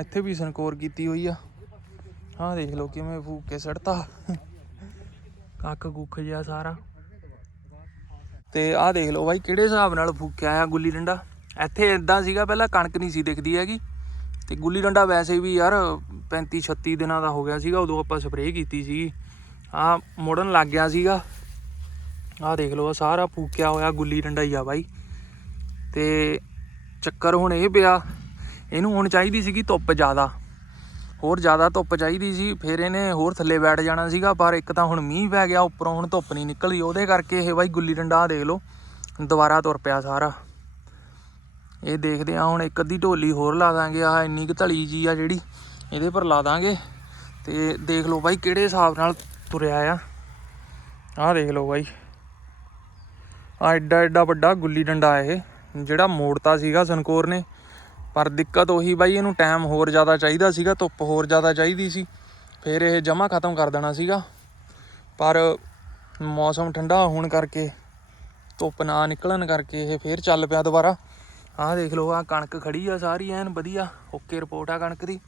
ਇੱਥੇ ਵੀ ਸੰਕੋਰ ਕੀਤੀ ਹੋਈ ਆ। ਆਹ ਦੇਖ ਲਓ ਕਿਵੇਂ ਫੂਕ ਕੇ ਸੜਤਾ। ਕੱਖ ਕੁੱਖ ਜਿਹਾ ਸਾਰਾ। ਤੇ ਆਹ ਦੇਖ ਲਓ ਬਾਈ, ਕਿਹੜੇ ਹਿਸਾਬ ਨਾਲ ਫੂਕਿਆ ਆ ਗੁੱਲੀ ਡੰਡਾ? ਇੱਥੇ ਇਦਾਂ ਸੀਗਾ, ਪਹਿਲਾਂ ਕਣਕ ਨਹੀਂ ਸੀ ਦਿਖਦੀ ਹੈਗੀ। ਤੇ ਗੁੱਲੀ ਡੰਡਾ ਵੈਸੇ ਵੀ ਯਾਰ 35 36 ਦਿਨਾਂ ਦਾ ਹੋ ਗਿਆ ਸੀਗਾ, ਉਦੋਂ ਆਪਾਂ ਸਪਰੇਅ ਕੀਤੀ ਸੀ ਆ ਮੁੜਨ ਲੱਗ ਗਿਆ ਸੀਗਾ। ਆਹ ਦੇਖ ਲਓ, ਆਹ ਸਾਰਾ ਫੂਕਿਆ ਹੋਇਆ ਗੁੱਲੀ ਡੰਡਾ ਹੀ ਆ ਬਾਈ। ਤੇ ਚੱਕਰ ਹੁਣ ਇਹ ਪਿਆ ਇਹਨੂੰ ਹੁਣ ਚਾਹੀਦੀ ਸੀਗੀ ਧੁੱਪ ਜ਼ਿਆਦਾ। ਹੋਰ ਜ਼ਿਆਦਾ ਧੁੱਪ ਚਾਹੀਦੀ ਸੀ, ਫਿਰ ਇਹਨੇ ਹੋਰ ਥੱਲੇ ਬੈਠ ਜਾਣਾ ਸੀਗਾ, ਪਰ ਇੱਕ ਤਾਂ ਹੁਣ ਮੀਂਹ ਪੈ ਗਿਆ, ਉੱਪਰੋਂ ਹੁਣ ਧੁੱਪ ਨਹੀਂ ਨਿਕਲਦੀ ਉਹਦੇ ਕਰਕੇ ਇਹ ਬਾਈ ਗੁੱਲੀ ਡੰਡਾ ਆਹ ਦੇਖ ਲਓ, ਦੁਬਾਰਾ ਤੁਰ ਪਿਆ ਸਾਰਾ। ਇਹ ਦੇਖਦੇ ਆ ਹੁਣ ਇੱਕ ਅੱਧੀ ਢੋਲੀ ਹੋਰ ਲਾ ਦਾਂਗੇ ਆ ਇੰਨੀ ਕੁ ਧਲੀ ਜੀ ਆ ਜਿਹੜੀ, ਇਹਦੇ ਪਰ ਲਾ ਦਾਂਗੇ। ਤੇ ਦੇਖ ਲਓ ਬਾਈ ਕਿਹੜੇ ਹਿਸਾਬ ਨਾਲ ਤੁਰਿਆ ਆ। ਆਹ ਦੇਖ ਲਓ ਬਾਈ। ਆ ਐਡਾ ਐਡਾ ਵੱਡਾ ਗੁੱਲੀ ਡੰਡਾ ਇਹ, ਜਿਹੜਾ ਮੋੜਤਾ ਸੀਗਾ ਸਨਕੋਰ ਨੇ। ਪਰ ਦਿੱਕਤ ਉਹੀ ਬਾਈ, ਇਹਨੂੰ ਟਾਈਮ ਹੋਰ ਜ਼ਿਆਦਾ ਚਾਹੀਦਾ ਸੀਗਾ, ਧੁੱਪ ਹੋਰ ਜ਼ਿਆਦਾ ਚਾਹੀਦੀ ਸੀ। ਫਿਰ ਇਹ ਜਮਾ ਖਤਮ ਕਰ ਦੇਣਾ ਸੀਗਾ। ਪਰ ਮੌਸਮ ਠੰਡਾ ਹੋਣ ਕਰਕੇ, ਧੁੱਪ ਨਾ ਨਿਕਲਣ ਕਰਕੇ ਇਹ ਫੇਰ ਚੱਲ ਪਿਆ ਦੁਬਾਰਾ। ਆਹ ਦੇਖ ਲਓ, ਆਹ ਕਣਕ ਖੜੀ ਆ ਸਾਰੀ, ਐਨ ਵਧੀਆ। ਓਕੇ ਰਿਪੋਰਟ ਆ ਕਣਕ ਦੀ।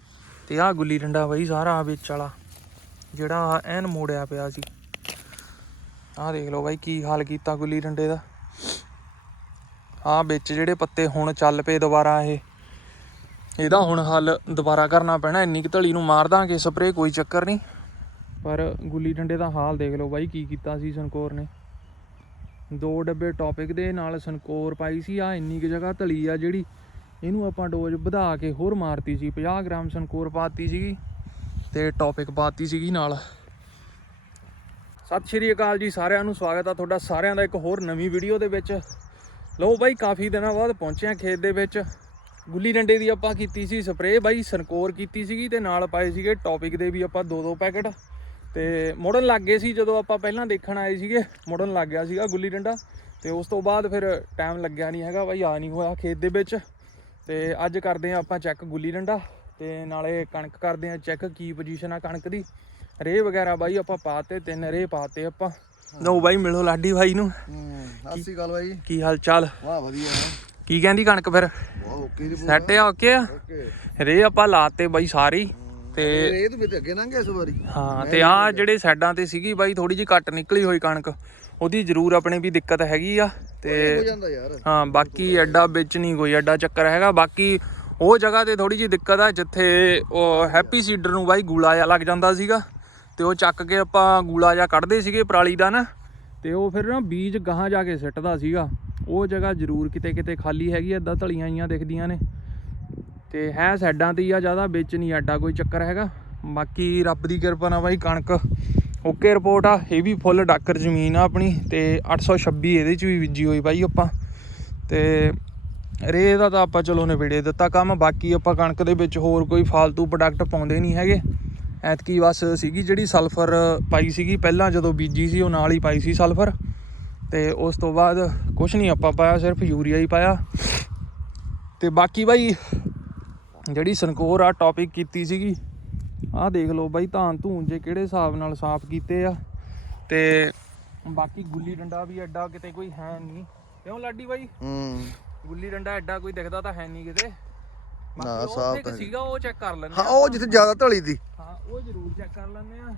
ਤੇ ਆਹ ਗੁੱਲੀ ਡੰਡਾ ਬਾਈ ਸਾਰਾ ਵਿੱਚ ਵਾਲਾ, ਜਿਹੜਾ ਆਹ ਐਨ ਮੋੜਿਆ ਪਿਆ ਸੀ। ਆਹ ਦੇਖ ਲਓ ਬਾਈ, ਕੀ ਹਾਲ ਕੀਤਾ ਗੁੱਲੀ ਡੰਡੇ ਦਾ। ਆਹ ਵਿੱਚ ਜਿਹੜੇ ਪੱਤੇ ਹੁਣ ਚੱਲ ਪਏ ਦੁਬਾਰਾ ਇਹ। ਇਹਦਾ ਹੁਣ ਹੱਲ ਦੁਬਾਰਾ ਕਰਨਾ ਪੈਣਾ, ਇੰਨੀ ਕੁ ਧਲੀ ਨੂੰ ਮਾਰ ਦਾਂਗੇ ਸਪਰੇਅ ਕੋਈ ਚੱਕਰ ਨਹੀਂ। ਪਰ ਗੁੱਲੀ ਡੰਡੇ ਦਾ ਹਾਲ ਦੇਖ ਲਓ ਬਾਈ, ਕੀ ਕੀਤਾ ਸੀ ਸੰਕੋਰ ਨੇ। ਦੋ ਡੱਬੇ ਟੌਪਿਕ ਦੇ ਨਾਲ ਸੰਕੋਰ ਪਾਈ ਸੀ ਆ ਇੰਨੀ ਕੁ ਜਗ੍ਹਾ ਧਲੀ ਆ ਜਿਹੜੀ ਇਹਨੂੰ ਆਪਾਂ ਡੋਜ਼ ਵਧਾ ਕੇ ਹੋਰ ਮਾਰਤੀ ਸੀ 50 ਗ੍ਰਾਮ ਸੰਕੋਰ ਪਾਤੀ ਸੀਗੀ ਤੇ ਟੌਪਿਕ ਪਾਤੀ ਸੀਗੀ ਨਾਲ। ਸਤਿ ਸ਼੍ਰੀ ਅਕਾਲ ਜੀ ਸਾਰਿਆਂ ਨੂੰ, ਸਵਾਗਤ ਆ ਤੁਹਾਡਾ ਸਾਰਿਆਂ ਦਾ ਇੱਕ ਹੋਰ ਨਵੀਂ ਵੀਡੀਓ ਦੇ ਵਿੱਚ। ਲਓ ਬਾਈ, ਕਾਫੀ ਦਿਨਾਂ ਬਾਅਦ ਪਹੁੰਚੇ ਆ ਖੇਤ ਦੇ ਵਿੱਚ। ਗੁੱਲੀ ਡੰਡੇ ਦੀ ਆਪਾਂ ਕੀਤੀ ਸੀ ਸਪਰੇਅ ਬਾਈ ਸੰਕੋਰ ਕੀਤੀ ਸੀਗੀ ਤੇ ਨਾਲ ਪਾਏ ਸੀਗੇ ਟੌਪਿਕ ਦੇ ਵੀ ਆਪਾਂ ਦੋ ਦੋ ਪੈਕਟ। ਤੇ ਮੁੜਨ ਲੱਗ ਗਏ ਸੀ ਜਦੋਂ ਆਪਾਂ ਪਹਿਲਾਂ ਦੇਖਣ ਆਏ ਸੀਗੇ ਮੁੜਨ ਲੱਗ ਗਿਆ ਸੀਗਾ ਗੁੱਲੀ ਡੰਡਾ। ਤੇ ਉਸ ਤੋਂ ਬਾਅਦ ਫਿਰ ਟਾਈਮ ਲੱਗਿਆ ਨਹੀਂ ਹੈਗਾ ਬਾਈ ਆ ਨਹੀਂ ਹੋਇਆ ਖੇਤ ਦੇ ਵਿੱਚ। ਤੇ ਅੱਜ ਕਰਦੇ ਆ ਆਪਾਂ ਚੈੱਕ ਗੁੱਲੀ ਡੰਡਾ ਤੇ ਨਾਲੇ ਕਣਕ ਕਰਦੇ ਆ ਚੈੱਕ ਕੀ ਪੋਜੀਸ਼ਨ ਆ ਕਣਕ ਦੀ। ਰੇ ਵਗੈਰਾ ਬਾਈ ਆਪਾਂ ਪਾਤੇ ਤਿੰਨ ਰੇ ਪਾਤੇ ਆਪਾਂ। ਲਓ ਬਾਈ ਮਿਲੋ ਲਾਡੀ ਭਾਈ ਨੂੰ। ਸਤਿ ਸ਼੍ਰੀ ਅਕਾਲ ਬਾਈ। ਕੀ ਹਾਲ ਚਾਲ? ਵਾਹ ਵਧੀਆ ਕੀ ਕਹਿੰਦੀ ਕਣਕ ਫਿਰ? ਸੈਟ ਆ ਓਕੇ ਆ? ਰੇ ਆਪਾਂ ਲਾਤੇ ਬਾਈ ਸਾਰੀ ਤੇ ਇਹ ਤੂੰ ਤੇ ਅੱਗੇ ਲੰਘ ਗਿਆ ਇਸ ਵਾਰੀ? ਹਾਂ ਤੇ ਆ ਜਿਹੜੇ ਸਾਈਡਾਂ ਤੇ ਸੀਗੀ ਬਾਈ ਥੋੜੀ ਜਿਹੀ ਘੱਟ ਨਿਕਲੀ ਹੋਈ ਕਣਕ ਉਹਦੀ ਜ਼ਰੂਰ ਆਪਣੇ ਵੀ ਦਿੱਕਤ ਹੈਗੀ ਆ ਤੇ ਹਾਂ ਬਾਕੀ ਐਡਾ ਵਿੱਚ ਨਹੀਂ ਕੋਈ ਐਡਾ ਚੱਕਰ ਹੈਗਾ ਬਾਕੀ ਉਹ ਜਗ੍ਹਾ ਤੇ ਥੋੜੀ ਜਿਹੀ ਦਿੱਕਤ ਆ ਜਿੱਥੇ ਉਹ ਹੈਪੀ ਸੀਡਰ ਨੂੰ ਬਾਈ ਗੂਲਾ ਜਿਹਾ ਲੱਗ ਜਾਂਦਾ ਸੀਗਾ ਤੇ ਉਹ ਚੱਕ ਕੇ ਆਪਾਂ ਗੂਲਾ ਜਿਹਾ ਕੱਢਦੇ ਸੀਗੇ ਪਰਾਲੀ ਦਾ ਨਾ ਤੇ ਉਹ ਫਿਰ ਨਾ ਬੀਜ ਗਾਹਾਂ ਜਾ ਕੇ ਸਿੱਟਦਾ ਸੀਗਾ। ਉਹ ਜਗ੍ਹਾ ਜ਼ਰੂਰ ਕਿਤੇ ਕਿਤੇ ਖਾਲੀ ਹੈਗੀ ਐਦਾਂ ਧਲੀਆਂ ਆਈਆਂ ਦਿਖਦੀਆਂ ਨੇ। ਤੇ ਹੈ ਸਾਈਡਾਂ ਤੇ ਹੀ ਆ, ਜ਼ਿਆਦਾ ਵਿੱਚ ਨਹੀਂ ਐਡਾ ਕੋਈ ਚੱਕਰ ਹੈਗਾ। ਬਾਕੀ ਰੱਬ ਦੀ ਕਿਰਪਾ ਨਾਲ ਬਾਈ ਕਣਕ ਓਕੇ ਰਿਪੋਰਟ ਆ, ਇਹ ਵੀ ਫੁੱਲ ਡਾਕਰ ਜ਼ਮੀਨ ਆ ਆਪਣੀ ਤੇ 826 ਇਹਦੇ ਚ ਵੀ ਬੀਜੀ ਹੋਈ ਬਾਈ ਆਪਾਂ। ਤੇ ਰੇ ਦਾ ਤਾਂ ਆਪਾਂ ਚਲੋ ਨਿਬੇੜੇ ਦਿੱਤਾ ਕੰਮ, ਬਾਕੀ ਆਪਾਂ ਕਣਕ ਦੇ ਵਿੱਚ ਹੋਰ ਕੋਈ ਫालतू ਪ੍ਰੋਡਕਟ ਪਾਉਂਦੇ ਨਹੀਂ ਹੈਗੇ। ਐਤਕੀ ਬਸ ਸੀਗੀ ਜਿਹੜੀ ਸਲਫਰ ਪਾਈ ਸੀਗੀ, ਪਹਿਲਾਂ ਜਦੋਂ ਬੀਜੀ ਸੀ ਉਹ ਨਾਲ ਹੀ ਪਾਈ ਸੀ ਸਲਫਰ ਤੇ ਉਸ ਤੋਂ ਬਾਅਦ ਕੁਝ ਨਹੀਂ ਆਪਾਂ ਪਾਇਆ ਸਿਰਫ ਯੂਰੀਆ ਹੀ ਪਾਇਆ। ਤੇ ਬਾਕੀ ਬਾਈ ਜਿਹੜੀ ਸੰਕੋਰ ਆ ਟੌਪਿਕ ਕੀਤੀ ਸੀਗੀ ਆਹ ਦੇਖ ਲਓ ਬਾਈ ਧਾਨ ਧੂਨ ਜੇ ਕਿਹੜੇ ਹਿਸਾਬ ਨਾਲ ਸਾਫ਼ ਕੀਤੇ ਆ। ਤੇ ਬਾਕੀ ਗੁੱਲੀ ਡੰਡਾ ਵੀ ਐਡਾ ਕਿਤੇ ਕੋਈ ਹੈ ਨਹੀਂ। ਕਿਉਂ ਲਾਡੀ ਬਾਈ? ਹੂੰ। ਗੁੱਲੀ ਡੰਡਾ ਐਡਾ ਕੋਈ ਦਿਖਦਾ ਤਾਂ ਹੈ ਨਹੀਂ ਕਿਤੇ। ਨਾ, ਸਾਫ਼ ਤਾਂ। ਸੀਗਾ ਉਹ ਚੈੱਕ ਕਰ ਲੈਂਦੇ ਹਾਂ ਉਹ ਜਿੱਥੇ ਜ਼ਿਆਦਾ ਢਲੀ ਦੀ। ਹਾਂ ਉਹ ਜ਼ਰੂਰ ਚੈੱਕ ਕਰ ਲੈਂਦੇ ਆ।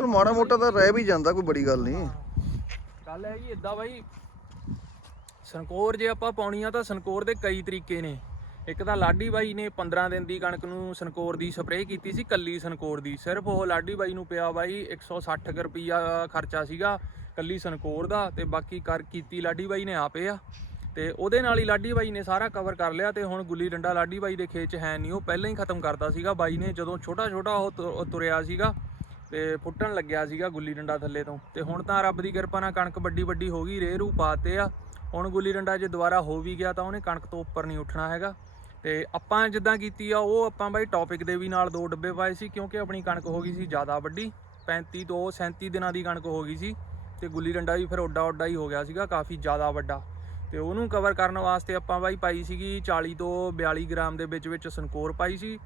ਚਲੋ ਮਾੜਾ ਮੋਟਾ ਤਾਂ ਰਹਿ ਵੀ ਜਾਂਦਾ, ਕੋਈ ਬੜੀ ਗੱਲ ਨਹੀਂ। ਗੱਲ ਹੈ ਜੀ ਇਦਾਂ ਬਾਈ, ਸੰਕੋਰ ਜੇ ਆਪਾਂ ਪਾਉਣੀ ਆ ਤਾਂ ਸੰਕੋਰ ਦੇ ਕਈ ਤਰੀਕੇ ਨੇ। ਇੱਕ ਤਾਂ ਲਾਡੀ ਬਾਈ ਨੇ 15 ਦਿਨ ਦੀ ਕਣਕ ਨੂੰ ਸੰਕੋਰ ਦੀ ਸਪਰੇਅ ਕੀਤੀ ਸੀ, ਕੱਲੀ ਸੰਕੋਰ ਦੀ। ਸਿਰਫ ਉਹ ਲਾਡੀ ਬਾਈ ਨੂੰ ਪਿਆ ਬਾਈ 160 ਕੁ ਰੁਪਈਆ ਖਰਚਾ ਸੀਗਾ ਕੱਲੀ ਸੰਕੋਰ ਦਾ ਤੇ ਬਾਕੀ ਕਰ ਕੀਤੀ ਲਾਡੀ ਬਾਈ ਨੇ ਆਪੇ ਆ। ਤੇ ਉਹਦੇ ਨਾਲ ਹੀ ਲਾਡੀ ਬਾਈ ਨੇ ਸਾਰਾ ਕਵਰ ਕਰ ਲਿਆ ਤੇ ਹੁਣ ਗੁੱਲੀ ਡੰਡਾ ਲਾਡੀ ਬਾਈ ਦੇ ਖੇਤ 'ਚ ਹੈ ਨਹੀਂ, ਉਹ ਪਹਿਲਾਂ ਹੀ ਖਤਮ ਕਰਦਾ ਸੀਗਾ। ਬਾਈ ਨੇ ਜਦੋਂ ਛੋਟਾ ਛੋਟਾ ਉਹ ਤੁ- ਉਹ ਤੁਰਿਆ ਸੀਗਾ ਤੇ ਫੁੱਟਣ ਲੱਗਿਆ ਸੀਗਾ ਗੁੱਲੀ ਡੰਡਾ ਥੱਲੇ ਤੋਂ। ਤੇ ਹੁਣ ਤਾਂ ਰੱਬ ਦੀ ਕਿਰਪਾ ਨਾਲ ਕਣਕ ਵੱਡੀ ਵੱਡੀ ਹੋ ਗਈ ਰੇ ਰੂ ਪਾਤੇ ਆ। ਹੁਣ ਗੁੱਲੀ ਡੰਡਾ ਜੇ ਦੁਬਾਰਾ ਹੋ ਵੀ ਗਿਆ ਤਾਂ ਉਹਨੇ ਕਣਕ ਤੋਂ ਉੱਪਰ ਨਹੀਂ ਉੱਠਣਾ ਹੈਗਾ। ਤੇ ਆਪਾਂ ਜਿੱਦਾਂ ਕੀਤੀ ਆ, ਉਹ ਆਪਾਂ ਬਾਈ ਟੌਪਿਕ ਦੇ ਵੀ ਨਾਲ ਦੋ ਡੱਬੇ ਪਾਏ ਸੀ, ਕਿਉਂਕਿ ਆਪਣੀ ਕਣਕ ਹੋ ਗਈ ਸੀ ਜ਼ਿਆਦਾ ਵੱਡੀ। 35 ਤੋਂ 37 ਦਿਨਾਂ ਦੀ ਕਣਕ ਹੋ ਗਈ ਸੀ ਤੇ ਗੁੱਲੀ ਡੰਡਾ ਵੀ ਫਿਰ ਓਡਾ ਓਡਾ ਹੀ ਹੋ ਗਿਆ ਸੀਗਾ, ਕਾਫੀ ਜ਼ਿਆਦਾ ਵੱਡਾ। ਤੇ ਉਹਨੂੰ ਕਵਰ ਕਰਨ ਵਾਸਤੇ ਆਪਾਂ ਬਾਈ ਪਾਈ ਸੀਗੀ 40 ਤੋਂ 42 ਗ੍ਰਾਮ ਦੇ ਵਿੱਚ ਵਿੱਚ ਸੰਕੋਰ ਪਾਈ ਸੀ।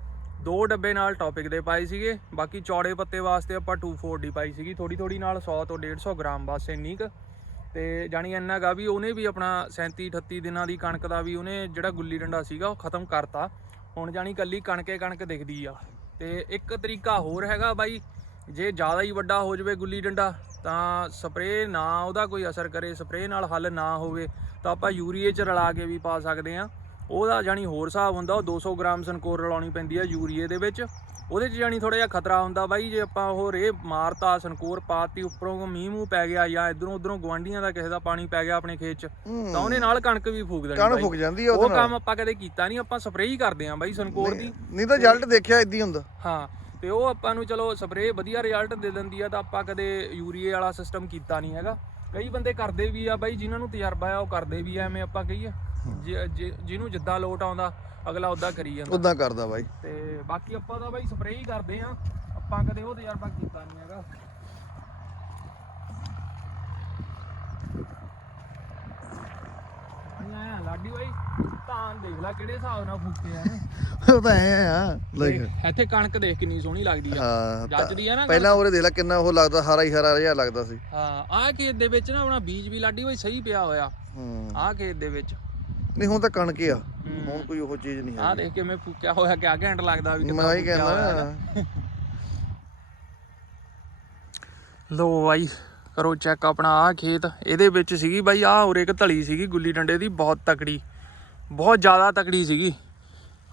ਦੋ ਡੱਬੇ ਨਾਲ ਟੌਪਿਕ ਦੇ ਪਾਏ ਸੀਗੇ। ਬਾਕੀ ਚੌੜੇ ਪੱਤੇ ਵਾਸਤੇ ਆਪਾਂ 240 ਪਾਈ ਸੀਗੀ। ਥੋੜੀ ਥੋੜੀ ਨਾਲ 100 ਤੋਂ 150 ਗ੍ਰਾਮ ਬਸ ਇੰਨੀ ਕੁ। ਤੇ ਜਾਣੀ ਇੰਨਾ ਗਾ ਵੀ ਉਹਨੇ ਵੀ ਆਪਣਾ 37 38 ਦਿਨਾਂ ਦੀ ਕਣਕ ਦਾ ਵੀ ਉਹਨੇ ਜਿਹੜਾ ਗੁੱਲੀ ਡੰਡਾ ਸੀਗਾ ਉਹ ਖਤਮ ਕਰਤਾ। ਹੁਣ ਜਾਣੀ ਕੱਲੀ ਕਣਕੇ ਕਣਕ ਦਿਖਦੀ ਆ। ਤੇ ਇੱਕ ਤਰੀਕਾ ਹੋਰ ਹੈਗਾ ਬਾਈ, ਜੇ ਜ਼ਿਆਦਾ ਹੀ ਵੱਡਾ ਹੋ ਜਾਵੇ ਗੁੱਲੀ ਡੰਡਾ, ਤਾਂ ਸਪਰੇਅ ਨਾ ਉਹਦਾ ਕੋਈ ਅਸਰ ਕਰੇ, ਸਪਰੇਅ ਨਾਲ ਹੱਲ ਨਾ ਹੋਵੇ, ਤਾਂ ਆਪਾਂ ਯੂਰੀਏ ਚ ਰਲਾ ਕੇ ਵੀ ਪਾ ਸਕਦੇ ਆ ਉਹਦਾ ਜਾਣੀ ਹੋਰ ਹਿਸਾਬ ਹੁੰਦਾ ਉਹ 200 ਗ੍ਰਾਮ ਸਨਕੋਰ ਰਲਾਉਣੀ ਪੈਂਦੀ ਆ ਯੂਰੀਏ ਦੇ ਵਿੱਚ। ਉਹਦੇ 'ਚ ਜਾਣੀ ਥੋੜਾ ਜਿਹਾ ਖਤਰਾ ਹੁੰਦਾ ਬਾਈ ਜੇ ਆਪਾਂ ਉਹ ਰੇ ਮਾਰਤਾ ਸਨਕੋਰ ਪਾਤੀ ਉੱਪਰੋਂ ਮੀਂਹ ਮੂੰਹ ਪੈ ਗਿਆ ਜਾਂ ਇਧਰੋਂ ਉਧਰੋਂ ਗਵਾਂਢੀਆਂ ਦਾ ਕਿਸੇ ਦਾ ਪਾਣੀ ਪੈ ਗਿਆ ਆਪਣੇ ਖੇਤ 'ਚ ਤਾਂ ਉਹਨੇ ਨਾਲ ਕਣਕ ਵੀ ਫੂਕ ਦੇਣੀ ਕਣ ਬਾਈ। ਫੁੱਕ ਜਾਂਦੀ ਆ ਉਹ ਕੰਮ ਆਪਾਂ ਕਦੇ ਕੀਤਾ ਨਹੀਂ ਆਪਾਂ ਸਪਰੇਅ ਹੀ ਕਰਦੇ ਆਂ ਬਾਈ ਸਨਕੋਰ ਦੀ। ਨਹੀਂ ਤਾਂ ਰਿਜ਼ਲਟ ਦੇਖਿਆ ਇਦਾਂ ਹੀ ਹੁੰਦਾ। ਹਾਂ ਤੇ ਉਹ ਆਪਾਂ ਨੂੰ ਚਲੋ ਸਪਰੇਅ ਵਧੀਆ ਰਿਜ਼ਲਟ ਦੇ ਦਿੰਦੀ ਆ ਤਾਂ ਆਪਾਂ ਕਦੇ ਯੂਰੀਏ ਵਾਲਾ ਸਿਸਟਮ ਕੀਤਾ ਨਹੀਂ ਹੈਗਾ। ਕਈ ਬੰਦੇ ਕਰਦੇ ਵੀ ਆ ਬਾਈ ਜਿਨ੍ਹਾਂ ਨੂੰ ਤਜਰਬਾ ਆ ਉਹ ਕਰਦੇ ਵੀ ਆ ਐਵੇਂ ਆਪਾਂ ਕਹੀਏ। ਜੇ- ਜੇ- ਜਿਹਨੂੰ ਜਿੱਦਾਂ ਲੋਟ ਆਉਂਦਾ ਅਗਲਾ ਉਦਾਂ ਕਰੀ ਜਾਂਦਾ। ਉਦਾਂ ਕਰਦਾ ਬਾਈ। ਤੇ ਬਾਕੀ ਆਪਾਂ ਤਾਂ ਬਾਈ ਸਪਰੇਅ ਹੀ ਕਰਦੇ ਆ। ਆਪਾਂ ਕਦੇ ਉਹ ਤਜਰਬਾ ਕੀਤਾ ਨਹੀਂ ਹੈਗਾ। ਆਇਆ ਲਾਡੀ ਬਾਈ ਤਾਂ ਦੇਖ ਲੈ ਕਿਹੜੇ ਹਿਸਾਬ ਨਾਲ ਫੁੱਕੇ ਆ। ਉਹ ਤਾਂ ਐ ਆ ਲਾਈਕ ਇੱਥੇ ਕਣਕ ਦੇਖ ਕਿੰਨੀ ਸੋਹਣੀ ਲੱਗਦੀ ਆ। ਹਾਂ ਤਾਂ- ਜੱਜਦੀ ਆ ਨਾ ਪਹਿਲਾਂ ਉਹਰੇ ਦੇਖ ਲੈ ਕਿੰਨਾ ਉਹ ਲੱਗਦਾ ਹਰਾ ਹੀ ਹਰਾ ਜਿਹਾ ਲੱਗਦਾ ਸੀ। ਹਾਂ ਆਹ ਖੇਤ ਦੇ ਵਿੱਚ ਨਾ ਆਪਣਾ ਬੀਜ ਵੀ ਲਾਡੀ ਬਾਈ ਸਹੀ ਪਿਆ ਹੋਇਆ। ਹੂੰ। ਆਹ ਖੇਤ ਦੇ ਵਿੱਚ। ਨਹੀਂ ਹੁਣ ਤਾਂ ਕਣਕ ਹੀ ਆ। ਹੁਣ ਕੋਈ ਉਹ ਚੀਜ਼ ਨਹੀਂ ਆਹ ਹੈ ਦੇਖ ਕਿਵੇਂ ਫੁੱਕਿਆ ਹੋਇਆ ਕਿਆ ਘੈਂਟ ਲੱਗਦਾ ਵੀ ਮੈਂ ਹੀ ਫੁੱਕਿਆ ਹੋਇਆ। ਕਹਿੰਦਾ ਲੋ ਬਾਈ ਕਰੋ ਚੈੱਕ ਆਪਣਾ ਆਹ ਖੇਤ, ਇਹਦੇ ਵਿੱਚ ਸੀਗੀ ਬਾਈ ਆਹ ਹੋਰ ਇੱਕ ਧਲੀ ਸੀਗੀ ਗੁੱਲੀ ਡੰਡੇ ਦੀ, ਬਹੁਤ ਤਕੜੀ, ਬਹੁਤ ਜ਼ਿਆਦਾ ਤਕੜੀ ਸੀਗੀ।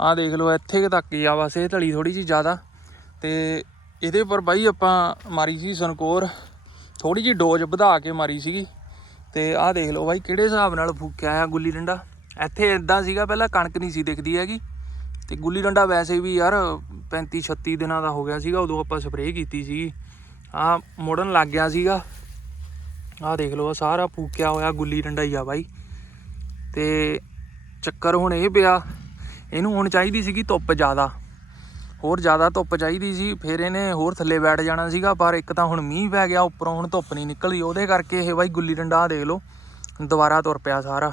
ਆਹ ਦੇਖ ਲਓ ਇੱਥੇ ਤੱਕ ਹੀ ਆ ਬਸ, ਇਹ ਧਲੀ ਥੋੜੀ ਜੀ ਜ਼ਿਆਦਾ। ਤੇ ਇਹਦੇ ਪਰ ਬਾਈ ਆਪਾਂ ਮਾਰੀ ਸੀ ਸਨਕੋਰ ਥੋੜੀ ਜੀ ਡੋਜ਼ ਵਧਾ ਕੇ ਮਾਰੀ ਸੀਗੀ। ਤੇ ਆਹ ਦੇਖ ਲਓ ਬਾਈ ਕਿਹੜੇ ਹਿਸਾਬ ਨਾਲ ਫੂਕਿਆ ਆ ਗੁੱਲੀ ਡੰਡਾ। ਇੱਥੇ ਇਦਾਂ ਸੀਗਾ, ਪਹਿਲਾਂ ਕਣਕ ਨਹੀਂ ਸੀ ਦਿਖਦੀ ਹੈਗੀ। ਤੇ ਗੁੱਲੀ ਡੰਡਾ ਵੈਸੇ ਵੀ ਯਾਰ 35 36 ਦਿਨਾਂ ਦਾ ਹੋ ਗਿਆ ਸੀਗਾ, ਉਦੋਂ ਆਪਾਂ ਸਪਰੇਅ ਕੀਤੀ ਸੀਗੀ। ਆ ਮੁੜਨ ਲੱਗ ਗਿਆ ਸੀਗਾ। ਆਹ ਦੇਖ ਲਓ ਸਾਰਾ ਫੂਕਿਆ ਹੋਇਆ ਗੁੱਲੀ ਡੰਡਾ ਹੀ ਆ ਬਾਈ। ਤੇ ਚੱਕਰ ਹੁਣ ਇਹ ਪਿਆ, ਇਹਨੂੰ ਹੁਣ ਚਾਹੀਦੀ ਸੀਗੀ ਧੁੱਪ ਜ਼ਿਆਦਾ। ਹੋਰ ਜ਼ਿਆਦਾ ਧੁੱਪ ਚਾਹੀਦੀ ਸੀ, ਫਿਰ ਇਹਨੇ ਹੋਰ ਥੱਲੇ ਬੈਠ ਜਾਣਾ ਸੀਗਾ, ਪਰ ਇੱਕ ਤਾਂ ਹੁਣ ਮੀਂਹ ਪੈ ਗਿਆ, ਉੱਪਰੋਂ ਹੁਣ ਧੁੱਪ ਨਹੀਂ ਨਿਕਲਦੀ ਉਹਦੇ ਕਰਕੇ ਇਹ ਬਾਈ ਗੁੱਲੀ ਡੰਡਾ ਆਹ ਦੇਖ ਲਓ, ਦੁਬਾਰਾ ਤੁਰ ਪਿਆ ਸਾਰਾ।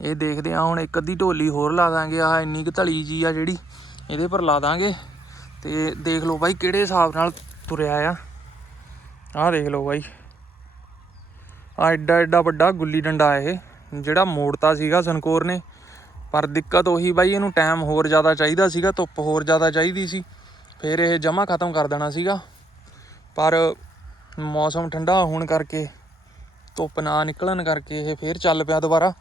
ਇਹ ਦੇਖਦੇ ਆ ਹੁਣ ਇੱਕ ਅੱਧੀ ਢੋਲੀ ਹੋਰ ਲਾ ਦਾਂਗੇ ਆ ਇੰਨੀ ਕੁ ਧਲੀ ਜੀ ਆ ਜਿਹੜੀ, ਇਹਦੇ ਪਰ ਲਾ ਦਾਂਗੇ। ਤੇ ਦੇਖ ਲਓ ਬਾਈ ਕਿਹੜੇ ਹਿਸਾਬ ਨਾਲ ਤੁਰਿਆ ਆ। ਆਹ ਦੇਖ ਲਓ ਬਾਈ। ਆ ਐਡਾ ਐਡਾ ਵੱਡਾ ਗੁੱਲੀ ਡੰਡਾ ਇਹ, ਜਿਹੜਾ ਮੋੜਤਾ ਸੀਗਾ ਸਨਕੋਰ ਨੇ। ਪਰ ਦਿੱਕਤ ਉਹੀ ਬਾਈ, ਇਹਨੂੰ ਟਾਈਮ ਹੋਰ ਜ਼ਿਆਦਾ ਚਾਹੀਦਾ ਸੀਗਾ, ਧੁੱਪ ਹੋਰ ਜ਼ਿਆਦਾ ਚਾਹੀਦੀ ਸੀ। ਫਿਰ ਇਹ ਜਮਾ ਖਤਮ ਕਰ ਦੇਣਾ ਸੀਗਾ। ਪਰ ਮੌਸਮ ਠੰਡਾ ਹੋਣ ਕਰਕੇ, ਧੁੱਪ ਨਾ ਨਿਕਲਣ ਕਰਕੇ ਇਹ ਫੇਰ ਚੱਲ ਪਿਆ ਦੁਬਾਰਾ।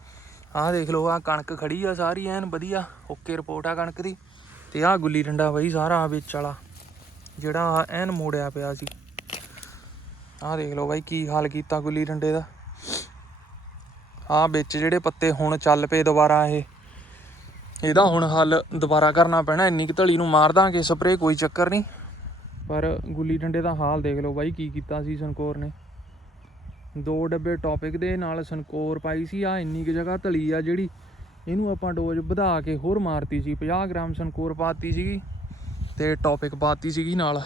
ਆਹ ਦੇਖ ਲਓ, ਆਹ ਕਣਕ ਖੜੀ ਆ ਸਾਰੀ, ਐਨ ਵਧੀਆ, ਓਕੇ ਰਿਪੋਰਟ ਆ ਕਣਕ ਦੀ। ਤੇ ਆਹ ਗੁੱਲੀ ਡੰਡਾ ਬਈ ਸਾਰਾ ਵਿੱਚ ਵਾਲਾ, ਜਿਹੜਾ ਆਹ ਐਨ ਮੋੜਿਆ ਪਿਆ ਸੀ। ਆਹ ਦੇਖ ਲਓ ਬਾਈ ਕੀ ਹਾਲ ਕੀਤਾ ਗੁੱਲੀ ਡੰਡੇ ਦਾ। ਆਹ ਵਿੱਚ ਜਿਹੜੇ ਪੱਤੇ ਹੁਣ ਚੱਲ ਪਏ ਦੁਬਾਰਾ ਇਹ। ਇਹਦਾ ਹੁਣ ਹੱਲ ਦੁਬਾਰਾ ਕਰਨਾ ਪੈਣਾ, ਇੰਨੀ ਕੁ ਧਲੀ ਨੂੰ ਮਾਰ ਦਾਂਗੇ, ਸਪਰੇਅ ਕੋਈ ਚੱਕਰ ਨਹੀਂ। ਪਰ ਗੁੱਲੀ ਡੰਡੇ ਦਾ ਹਾਲ ਦੇਖ ਲਓ ਬਾਈ, ਕੀ ਕੀਤਾ ਸੀ ਸੰਕੋਰ ਨੇ। ਦੋ ਡੱਬੇ ਟੌਪਿਕ ਦੇ ਨਾਲ ਸੰਕੋਰ ਪਾਈ ਸੀ ਆ ਇੰਨੀ ਕੁ ਜਗ੍ਹਾ ਧਲੀ ਆ ਜਿਹੜੀ ਇਹਨੂੰ ਆਪਾਂ ਡੋਜ਼ ਵਧਾ ਕੇ ਹੋਰ ਮਾਰਤੀ ਸੀ 50 ਗ੍ਰਾਮ ਸੰਕੋਰ ਪਾਤੀ ਸੀਗੀ ਤੇ ਟੌਪਿਕ ਪਾਤੀ ਸੀਗੀ ਨਾਲ।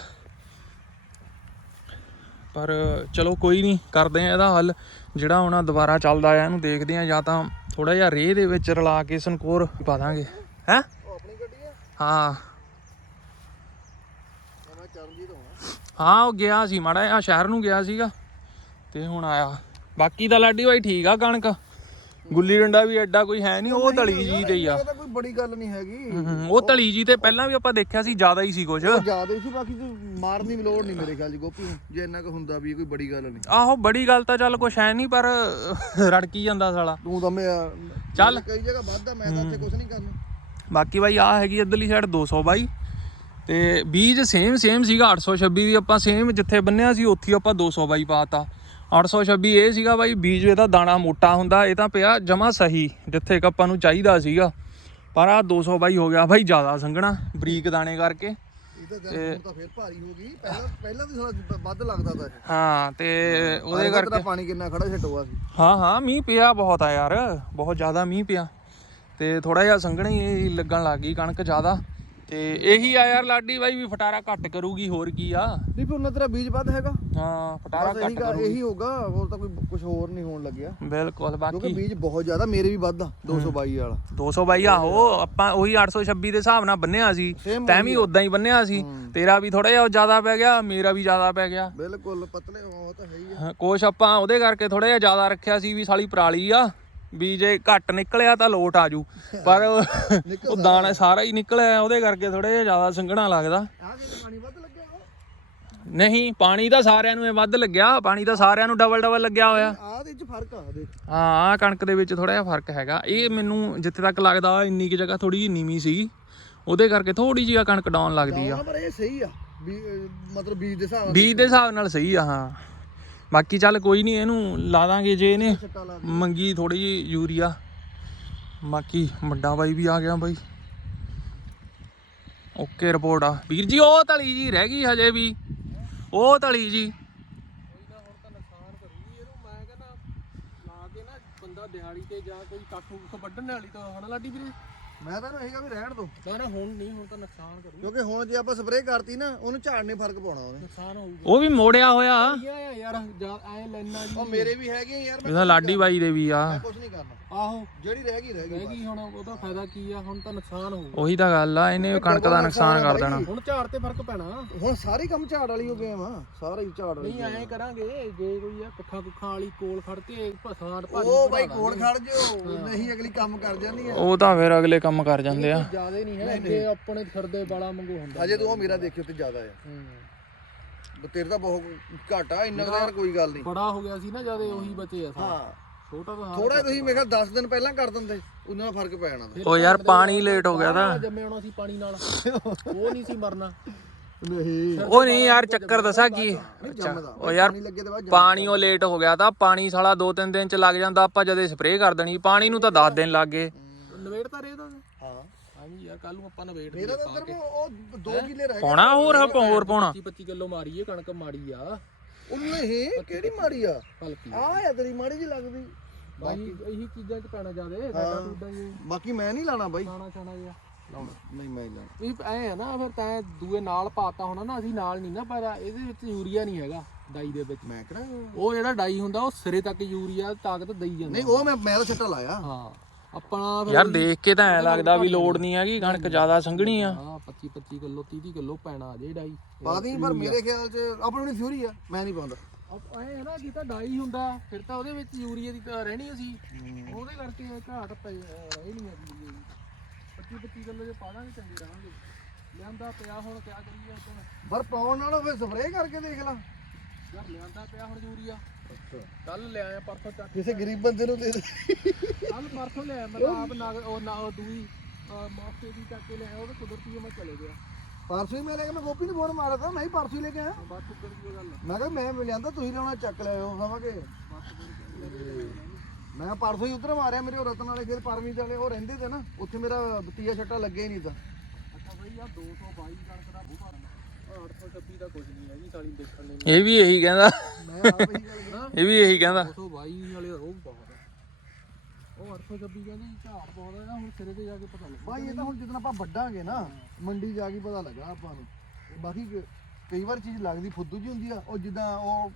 ਪਰ ਚਲੋ ਕੋਈ ਨਹੀਂ ਕਰਦੇ ਆ ਇਹਦਾ ਹੱਲ। ਜਿਹੜਾ ਹੁਣ ਦੁਬਾਰਾ ਚੱਲਦਾ ਆ ਇਹਨੂੰ ਦੇਖਦੇ ਆ ਜਾਂ ਤਾਂ ਥੋੜਾ ਜਿਹਾ ਰੇਹ ਦੇ ਵਿੱਚ ਰਲਾ ਕੇ ਸੰਕੋਰ ਪਾ ਦਾਂਗੇ। ਹੈ? ਆਪਣੀ ਗੱਡੀ ਆ? ਹਾਂ। ਹਾਂ ਉਹ ਗਿਆ ਸੀ ਮਾੜਾ ਜਿਹਾ ਸ਼ਹਿਰ ਨੂੰ ਗਿਆ ਸੀਗਾ ਤੇ ਹੁਣ ਆਇਆ। ਬਾਕੀ ਤਾਂ ਲਾਡੀ ਭਾਈ ਠੀਕ ਆ ਕਣਕ। ਗੁੱਲੀ ਡੰਡਾ ਵੀ ਐਡਾ ਕੋਈ ਹੈ ਨਹੀਂ ਉਹ ਧਲੀ ਜੀ ਤੇ ਹੀ ਆ। ਇਹ ਤਾਂ ਕੋਈ ਬੜੀ ਗੱਲ ਨਹੀਂ ਹੈਗੀ। ਹਮ, ਉਹ ਧਲੀ ਜੀ ਤੇ ਪਹਿਲਾਂ ਵੀ ਆਪਾਂ ਦੇਖਿਆ ਸੀ ਜ਼ਿਆਦਾ ਹੀ ਸੀ ਕੁਝ ਜ਼ਿਆਦਾ ਹੀ ਸੀ ਬਾਕੀ ਤੂੰ ਮਾਰਨ ਵੀ ਲੋੜ ਨਹੀਂ ਮੇਰੇ ਖਿਆਲ 'ਚ ਗੋਪੀ ਨੂੰ। ਜੇ ਇੰਨਾ ਕੁ ਹੁੰਦਾ ਵੀ ਇਹ ਕੋਈ ਬੜੀ ਗੱਲ ਨਹੀਂ। ਆਹੋ ਬੜੀ ਗੱਲ ਤਾਂ ਚੱਲ ਕੁਛ ਹੈ ਨਹੀਂ ਪਰ ਰੜਕੀ ਜਾਂਦਾ ਸਾਲਾ। ਤੂੰ ਤਾਂ ਮੈਂ ਚੱਲ। ਕਈ ਜਗ੍ਹਾ ਵੱਧਦਾ ਮੈਂ ਤਾਂ ਇੱਥੇ ਕੁਝ ਨਹੀਂ ਕਰਨਾ। ਬਾਕੀ ਬਾਈ ਆ ਹੈਗੀ ਇੱਧਰਲੀ ਸਾਈਡ 200 ਬਾਈ। ਤੇ ਬੀਜ ਸੇਮ ਸੇਮ ਸੀਗਾ 826 ਵੀ ਆਪਾਂ ਸੇਮ ਜਿੱਥੇ ਬੰਨਿਆ ਸੀ ਉੱਥੇ ਹੀ ਆਪਾਂ 200 ਬਾਈ ਪਾਤਾ 826 ਇਹ ਸੀਗਾ ਬਾਈ ਬੀਜ ਇਹਦਾ ਦਾਣਾ ਮੋਟਾ ਹੁੰਦਾ ਇਹ ਤਾਂ ਪਿਆ ਜਮਾ ਸਹੀ ਜਿੱਥੇ ਕ ਆਪਾਂ ਨੂੰ ਚਾਹੀਦਾ ਸੀਗਾ। ਪਰ ਆ 200 ਬਾਈ ਹੋ ਗਿਆ ਬਾਈ ਜ਼ਿਆਦਾ ਸੰਘਣਾ ਬਰੀਕ ਦਾਣੇ ਕਰਕੇ। ਹੋ ਤਾਂ ਉਹਦੇ ਕਰਕੇ ਪਾਣੀ ਕਿੰਨਾ ਖੜਾ ਛਟੋਆ ਸੀ। ਹਾਂ ਹਾਂ ਮੀਂਹ ਪਿਆ ਬਹੁਤ ਆ ਯਾਰ ਬਹੁਤ ਜ਼ਿਆਦਾ ਮੀਂਹ ਪਿਆ। ਤੇ ਥੋੜਾ ਜਿਹਾ ਸੰਘਣੀ ਹੀ ਲੱਗਣ ਲੱਗ ਗਈ ਕਣਕ ਜ਼ਿਆਦਾ। ਤੇ ਇਹੀ ਆ ਯਾਰ ਲਾਡੀ ਬਾਈ ਵੀ ਫਟਾਰਾ ਘੱਟ ਕਰੂਗੀ ਹੋਰ ਕੀ ਆ? ਨਹੀਂ ਫਿਰ ਉਹਨਾਂ ਤੇਰਾ ਬੀਜ ਵੱਧ ਹੈਗਾ। ਹਾਂ ਫਟਾਰਾ ਬਸ ਇਹੀ ਘੱਟ ਗਾ- ਕਰੂਗੀ। ਇਹੀ ਹੋਗਾ ਹੋਰ ਤਾਂ ਕੋਈ ਕੁਝ ਹੋਰ ਨਹੀਂ ਹੋਣ ਲੱਗਿਆ। ਬਿਲਕੁਲ ਕਿਉਂਕਿ ਬਾਕੀ ਬੀਜ ਬਹੁਤ ਜ਼ਿਆਦਾ ਮੇਰੇ ਵੀ ਵੱਧ ਆ 222 ਵਾਲਾ। 200 ਬਾਈ ਆਹੋ ਆਪਾਂ ਉਹੀ 826 ਦੇ ਹਿਸਾਬ ਨਾਲ ਬੰਨਿਆ ਸੀ Same ਤੈਂ ਵੀ ਉਦਾਂ ਹੀ ਬੰਨਿਆ ਸੀ ਤੇਰਾ ਵੀ ਥੋੜਾ ਜਿਹਾ ਜ਼ਿਆਦਾ ਪੈ ਗਿਆ ਮੇਰਾ ਵੀ ਜ਼ਿਆਦਾ ਪੈ ਗਿਆ। ਬਿਲਕੁਲ ਪਤਲੇ ਉਹ ਤਾਂ ਹੈ ਹੀ ਆ। ਹਾਂ, ਕੁਛ ਆਪਾਂ ਉਹਦੇ ਕਰਕੇ ਥੋੜਾ ਜਿਹਾ ਜ਼ਿਆਦਾ ਰੱਖਿਆ ਸੀ ਵੀ ਸਾਲੀ ਪਰਾਲੀ ਆ। ਵੀ ਜੇ ਘੱਟ ਨਿਕਲਿਆ ਤਾਂ ਲੋਟ ਆਜੂ ਪਰ ਉਹ ਦਾਣਾ ਸਾਰਾ ਹੀ ਨਿਕਲਿਆ ਉਹਦੇ ਕਰਕੇ ਥੋੜਾ ਜਿਹਾ ਜ਼ਿਆਦਾ ਸੰਘਣਾ ਲੱਗਦਾ। ਜੇ। ਨਹੀਂ ਪਾਣੀ ਤਾਂ ਸਾਰਿਆਂ ਨੂੰ ਇਹ ਵੱਧ ਲੱਗਿਆ ਪਾਣੀ ਤਾਂ ਸਾਰਿਆਂ ਨੂੰ ਡਬਲ ਡਬਲ ਲੱਗਿਆ ਹੋਇਆ। ਆਹ ਦੇ ਚ ਫ਼ਰਕ ਆ ਦੇਖ ਹਾਂ ਕਣਕ ਦੇ ਵਿੱਚ ਥੋੜਾ ਜਿਹਾ ਫ਼ਰਕ ਹੈਗਾ। ਇਹ ਮੈਨੂੰ ਜਿੱਥੇ ਤੱਕ ਲੱਗਦਾ ਇੰਨੀ ਕਿ ਜਗ੍ਹਾ ਥੋੜੀ ਜਿਹੀ ਨੀਵੀਂ ਸੀ ਉਹਦੇ ਕਰਕੇ ਥੋੜੀ ਜਿਹੀ ਕਣਕ ਡਾਊਨ ਲੱਗਦੀ ਆ। ਪਰ ਇਹ ਸਹੀ ਆ। ਮਤਲਬ ਬੀਜ ਦੇ ਹਿਸਾਬ ਨਾਲ ਬੀਜ ਦੇ ਹਿਸਾਬ ਨਾਲ ਸਹੀ ਆ ਹਾਂ। ਬਾਕੀ ਚੱਲ ਕੋਈ ਨਹੀਂ ਇਹਨੂੰ ਲਾ ਦਾਂਗੇ ਜੇ ਇਹਨੇ ਮੰਗੀ ਥੋੜੀ ਜਿਹੀ ਯੂਰੀਆ। ਬਾਕੀ ਵੱਡਾ ਬਾਈ ਵੀ ਆ ਗਿਆ ਬਾਈ। ਓਕੇ ਰਿਪੋਰਟ ਆ। ਵੀਰ ਜੀ ਉਹ ਤਲੀ ਜੀ ਰਹਿ ਗਈ ਹਜੇ ਵੀ। ਉਹ ਤਲੀ ਜੀ ਮੈਂ ਕਹਿੰਦਾ ਲਾ ਕੇ ਨਾ ਬੰਦਾ ਦਿਹਾੜੀ ਤੇ ਜਾਂ ਕੋਈ ਕੱਖ ਕੁੱਖ ਵੱਢਣ ਵਾਲੀ ਤਾਂ ਹਣ ਲਾਡੀ ਵੀਰੇ। ਮੈਂ ਤਾਂ ਇਹਨੂੰ ਇਹਗਾ ਵੀ ਰਹਿਣ ਦੋ। ਨਾ ਨਾ ਹੁਣ ਨਹੀਂ ਹੁਣ ਤਾਂ ਨੁਕਸਾਨ ਕਰੂ ਕਿਉਂਕਿ ਹੁਣ ਜੇ ਆਪਾਂ ਸਪਰੇਅ ਕਰਤੀ ਨਾ ਉਹਨੂੰ ਝਾੜ ਨੇ ਫ਼ਰਕ ਪਾਉਣਾ ਉਹਨੇ। ਨੁਕਸਾਨ ਹੋਊਗਾ। ਉਹ ਵੀ ਮੋੜਿਆ ਹੋਇਆ। ਆ ਯਾਰ ਐ ਲੈਣਾ ਜੀ ਉਹ ਮੇਰੇ ਵੀ ਹੈਗੇ ਯਾਰ ਮੈਂ ਇਹਦਾ ਲਾਡੀ ਬਾਈ ਦੇ ਵੀ ਆ। ਕੁਝ ਨਹੀਂ ਕਰਨਾ। ਆਹੋ। ਜਿਹੜੀ ਰਹਿ ਗਈ ਰਹਿ ਗਈ ਰਹਿ ਗਈ ਹੁਣ ਉਹਦਾ ਫਾਇਦਾ ਕੀ ਆ ਹੁਣ ਤਾਂ ਨੁਕਸਾਨ ਹੋਊਗਾ। ਉਹੀ ਤਾਂ ਗੱਲ ਆ ਇਹਨੇ ਕਣਕ ਦਾ ਨੁਕਸਾਨ ਕਰ ਦੇਣਾ। ਹੁਣ ਝਾੜ ਤੇ ਫ਼ਰਕ ਪੈਣਾ। ਹੁਣ ਸਾਰੇ ਕੰਮ ਝਾੜ ਵਾਲੀ ਹੋ ਗਏ ਆ ਸਾਰਾ ਹੀ ਝਾੜ ਵਾਲੀ ਨਹੀਂ ਐਂ ਕਰਾਂਗੇ ਜੇ ਕੋਈ ਆ ਕੱਖਾਂ ਕੁੱਖਾਂ ਵਾਲੀ ਕੋਲ ਖੜ ਕੇ ਭਸਾਨ ਭਾਜੀ ਉਹ ਬਾਈ ਕੋਲ ਖੜ ਜਿਓ ਨਹੀਂ ਅਗਲੀ ਕੰਮ ਕਰ ਜਾਂਦੀ ਆ। ਉਹ ਤਾਂ ਫਿਰ ਅਗਲੇ ਕੰਮ ਕਰ ਜਾਂਦੇ ਆ। ਜਿਆਦੇ ਨਹੀਂ ਹੈ ਜੇ ਆਪਣੇ ਫਿਰਦੇ ਬਾਲਾ ਮੰਗੂ ਹੁੰਦਾ। ਅਜੇ ਤੂੰ ਉਹ ਮੇਰਾ ਦੇਖਿਓ ਤੇ ਜ਼ਿਆਦਾ ਆ। ਹੂੰ। ਤੇਰੇ ਤਾਂ ਬਹੁਤ ਘੱਟ ਇੰਨਾ ਤਾਂ ਯਾਰ ਕੋਈ ਗੱਲ ਨਹੀਂ। ਬੜਾ ਹੋ ਗਿਆ ਸੀ ਨਾ ਜਿਆਦੇ ਉਹੀ ਬਚੇ ਆ ਸਾਰੇ। ਹਾਂ। ਛੋਟਾ ਤਾਂ ਥੋੜਾ ਤੁਸੀਂ ਮੇਰੇ ਖਿਆਲ 10 ਦਿਨ ਪਹਿਲਾਂ ਕਰ ਦਿੰਦੇ ਉਹਨਾਂ ਨਾਲ ਫ਼ਰਕ ਪੈ ਜਾਣਾ। ਉਹ ਯਾਰ ਪਾਣੀ ਲੇਟ ਹੋ ਗਿਆ ਤਾਂ। ਜੰਮੇ ਆਉਣਾ ਸੀ ਪਾਣੀ ਨਾਲ। ਉਹ ਨਹੀਂ ਸੀ ਮਰਨਾ। ਨਹੀਂ। ਉਹ ਨਹੀਂ ਯਾਰ ਚੱਕਰ ਦੱਸਾਂ ਕੀ? ਉਹ ਯਾਰ ਪਾਣੀ ਉਹ ਲੇਟ ਹੋ ਗਿਆ ਤਾਂ ਪਾਣੀ ਸਾਲਾ 2-3 ਦਿਨ ਚ ਲੱਗ ਜਾਂਦਾ ਆਪਾਂ ਜਦੇ ਸਪਰੇਅ ਕਰ ਦੇਣੀ ਪਾਣੀ ਨੂੰ ਤਾਂ 10 ਦਿਨ ਲੱਗ ਗਏ। ਨਵੇੜ ਤਾਂ ਰੇ ਦਾ ਹਾਂ। ਹਾਂਜੀ ਯਾਰ ਕੱਲ ਨੂੰ ਆਪਾਂ ਨਵੇੜ ਮੇਰਾ ਤਾਂ ਅੰਦਰ ਉਹ 2 ਕਿੱਲੇ ਰਹਿ ਗਏ। ਪਾਉਣਾ ਹੋਰ ਆਪਾਂ ਹੋਰ ਪਾਉਣਾ 25 25 ਕਿਲੋ ਮਾਰੀਏ ਕਣਕ ਮਾੜੀ ਆ। ਉਹ ਨਹੀਂ ਕਿਹੜੀ ਮਾੜੀ ਆ? ਹਲਕੀ ਆ। ਆ ਤੇਰੀ ਮਾੜੀ ਜੀ ਲੱਗਦੀ। ਬਾਈ ਇਹੀ ਚੀਜ਼ਾਂ 'ਚ ਪੈਣਾ ਜਿਆਦੇ ਸਾਡਾ ਟੂਡਾ ਹੀ ਬਾਕੀ ਮੈਂ ਨਹੀਂ ਲਾਣਾ ਬਾਈ। ਖਾਣਾ ਚਾਣਾ ਜਿਆ ਨਹੀਂ ਮੈਂ ਨਹੀਂ ਲਾਣਾ ਵੀ ਐ ਆ ਨਾ ਫਿਰ ਤੈਂ ਦੂਏ ਨਾਲ ਪਾਤਾ ਹੋਣਾ ਨਾ ਅਸੀਂ ਨਾਲ ਨਹੀਂ ਨਾ ਪਾਇਆ। ਇਹਦੇ ਵਿੱਚ ਯੂਰੀਆ ਨਹੀਂ ਹੈਗਾ ਡਾਈ ਦੇ ਵਿੱਚ। ਮੈਂ ਕਿਹੜਾ ਉਹ ਜਿਹੜਾ ਡਾਈ ਹੁੰਦਾ ਉਹ ਸਿਰੇ ਤੱਕ ਯੂਰੀਆ ਤਾਕਤ ਦੇਈ ਜਾਂਦਾ। ਨਹੀਂ ਉਹ ਮੈਂ ਮੈਂ ਤਾਂ ਛੱਟਾ ਲਾਇਆ। ਹਾਂ। ਆਪਣਾ ਯਾਰ ਦੇਖ ਕੇ ਤਾਂ ਐ ਲੱਗਦਾ ਵੀ ਲੋੜ ਨਹੀਂ ਹੈਗੀ ਕਣਕ ਜ਼ਿਆਦਾ ਸੰਘਣੀ ਆ। ਹਾਂ 25 25 ਕਿਲੋ 30 30 ਕਿਲੋ ਪੈਣਾ ਜੇ ਡਾਈ। ਪਾ ਦੀ ਪਰ ਮੇਰੇ ਖਿਆਲ 'ਚ ਆਪਣੀ ਫਿਊਰੀ ਆ ਮੈਂ ਨਹੀਂ ਪਾਉਂਦਾ। ਐ ਹੈ ਨਾ ਜੇ ਤਾਂ ਡਾਈ ਹੁੰਦਾ ਫਿਰ ਤਾਂ ਉਹਦੇ ਵਿੱਚ ਯੂਰੀਆ ਦੀ ਰਹਿਣੀ ਸੀ ਉਹਦੇ ਕਰਕੇ ਘਾਟ ਪਈ ਰਹਿ ਨਹੀਂ ਹੈਗੀ 25 25 ਕਿਲੋ ਜੇ ਪਾ ਦਾਂਗੇ ਚੰਗੇ ਰਹਾਂਗੇ। ਲਿਆਂਦਾ ਪਿਆ ਹੁਣ ਕਿਆ ਕਰੀਏ ਹੁਣ ਪਰ ਪਾਉਣ ਨਾਲੋਂ ਫਿਰ ਸਪਰੇਅ ਕਰਕੇ ਦੇਖ ਲਾ। ਯਾਰ ਲਿਆਂਦਾ ਪਿਆ ਹੁਣ ਯੂਰੀਆ। ਕੱਲ ਲਿਆਇਆ ਪਰਸੋਂ ਚੱਕ ਕਿਸੇ ਗਰੀਬ ਬੰਦੇ ਨੂੰ ਦੇ ਦੇ। ਕੱਲ ਪਰਸੋਂ ਲਿਆਇਆ ਮੈਂ ਤਾਂ ਆਪ ਨਾਗ ਉਹ ਨਾ ਉਹ ਦੂਈ ਮਾਫੇ ਦੀ ਚੱਕ ਕੇ ਲਿਆਇਆ ਉਹ ਤਾਂ ਕੁਦਰਤੀ ਮੈਂ ਚਲੇ ਗਿਆ। ਪਰਸੋਂ ਹੀ ਮੈਂ ਲੈ ਕੇ ਮੈਂ ਗੋਪੀ ਨੂੰ ਫੋਨ ਮਾਰਿਆ ਤਾ ਮੈਂ ਹੀ ਪਰਸੋਂ ਹੀ ਲੈ ਕੇ ਆਇਆ। ਬਸ ਉੱਧਰ ਦੀ ਗੱਲ ਮੈਂ ਕਿਹਾ ਮੈਂ ਲਿਆਂਦਾ ਤੁਸੀਂ ਲਿਆਉਣਾ ਚੱਕ ਲਿਆਓ ਸਮਝੇ? ਮੈਂ ਪਰਸੋਂ ਹੀ ਉਧਰ ਮਾਰਿਆ ਮੇਰੇ ਰਤਨ ਵਾਲੇ ਫਿਰ ਪਰਮੀ ਵਾਲੇ ਉਹ ਰਹਿੰਦੇ ਤੇ ਨਾ ਉੱਥੇ ਮੇਰਾ ਤੀਆ ਛੱਟਾ ਲੱਗਿਆ ਹੀ ਨਹੀਂ ਤਾਂ। ਅੱਛਾ ਬਈ ਆ 222 ਕਣਕ ਦਾ ਬੂਹਾ 826 ਦਾ ਕੁਝ ਨਹੀਂ ਹੈ ਜੀ ਸਾਲੀ ਦੇਖਣ ਨੇ ਇਹ ਵੀ ਇਹੀ ਕਹਿੰਦਾ। ਮੈਂ ਆਪ ਹੀ ਗੱਲ ਇਹ ਵੀ ਇਹੀ ਕਹਿੰਦਾ। 222 ਵਾਲੇ ਉਹ ਬਹੁਤ ਹੈ। ਉਹ 826 ਕਹਿੰਦੇ ਜੀ ਝਾੜ ਬਹੁਤ ਹੈ ਨਾ ਹੁਣ ਸਿਰੇ ਤੇ ਜਾ ਕੇ ਪਤਾ ਲੱਗੂ। ਬਾਈ ਇਹ ਤਾਂ ਹੁਣ ਜਦੋਂ ਆਪਾਂ ਵੱਡਾਂਗੇ ਨਾ ਮੰਡੀ ਜਾ ਕੇ ਪਤਾ ਲੱਗਾ ਆਪਾਂ ਨੂੰ। ਬਾਕੀ ਕ- ਕਈ ਵਾਰ ਚੀਜ਼ ਲੱਗਦੀ ਫੁੱਦੂ ਜੀ ਹੁੰਦੀ ਆ ਉਹ ਜਿੱਦਾਂ ਉਹ